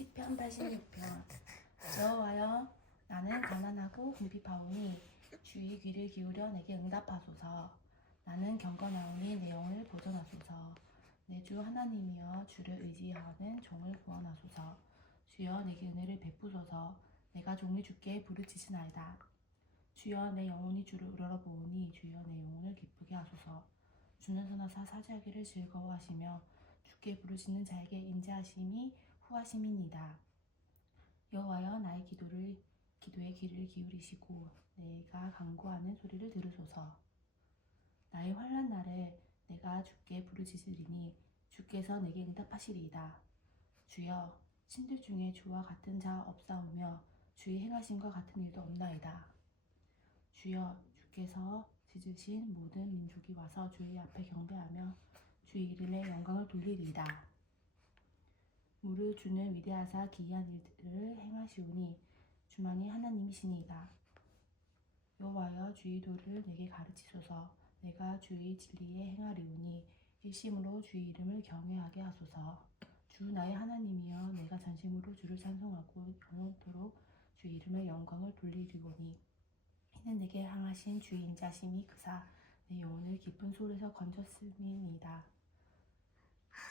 시편 86편. 여호와여 나는 가난하고 궁핍하오니 주의 귀를 기울여 내게 응답하소서. 나는 경건하오니 내 영을 보존하소서. 내 주 하나님이여 주를 의지하는 종을 구원하소서. 주여 내게 은혜를 베푸소서. 내가 종이 주께 부르짖으나이다. 주여 내 영혼이 주를 우러러보오니 주여 내 영혼을 기쁘게 하소서. 주는 선하사 사지하기를 즐거워하시며 주께 부르짖는 자에게 인자하심이 후하심이니이다. 여호와여 나의 기도를 기도에 귀를 기울이시고 내가 간구하는 소리를 들으소서. 나의 환난 날에 내가 주께 부르짖으리니 주께서 내게 응답하시리이다. 주여 신들 중에 주와 같은 자 없사오며 주의 행하심과 같은 일도 없나이다. 주여 주께서 지으신 모든 민족이 와서 주의 앞에 경배하며 주의 이름의 영광을 돌리리이다. 물을 주는 위대하사 기이한 일들을 행하시오니 주만이 하나님이시니이다. 여호와여 주의 도를 내게 가르치소서 내가 주의 진리에 행하리오니 일심으로 주의 이름을 경외하게 하소서 주 나의 하나님이여 내가 전심으로 주를 찬송하고 영원토록 주의 이름의 영광을 돌리리오니 이는 내게 향하신 주의 인자심이 그사 내 영혼을 깊은 소에서 건졌음이니이다.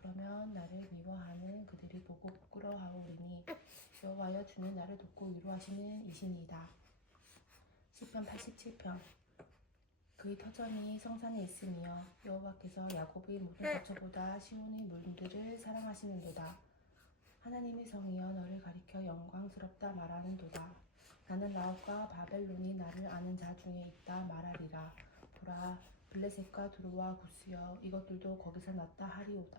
그러면 나를 미워하는 그들이 보고 부끄러워하오리니 여호와여 주는 나를 돕고 위로하시는 이신이다. 시편 87편 그의 터전이 성산에 있으며 여호와께서 야곱의 모든 거처보다 시온의 물들을 사랑하시는도다. 하나님의 성이여 너를 가리켜 영광스럽다 말하는도다. 나는 라합과 바벨론이 나를 아는 자 중에 있다 말하리라. 보라 블레셋과 두로와 구스여 이것들도 거기서 났다 하리오다.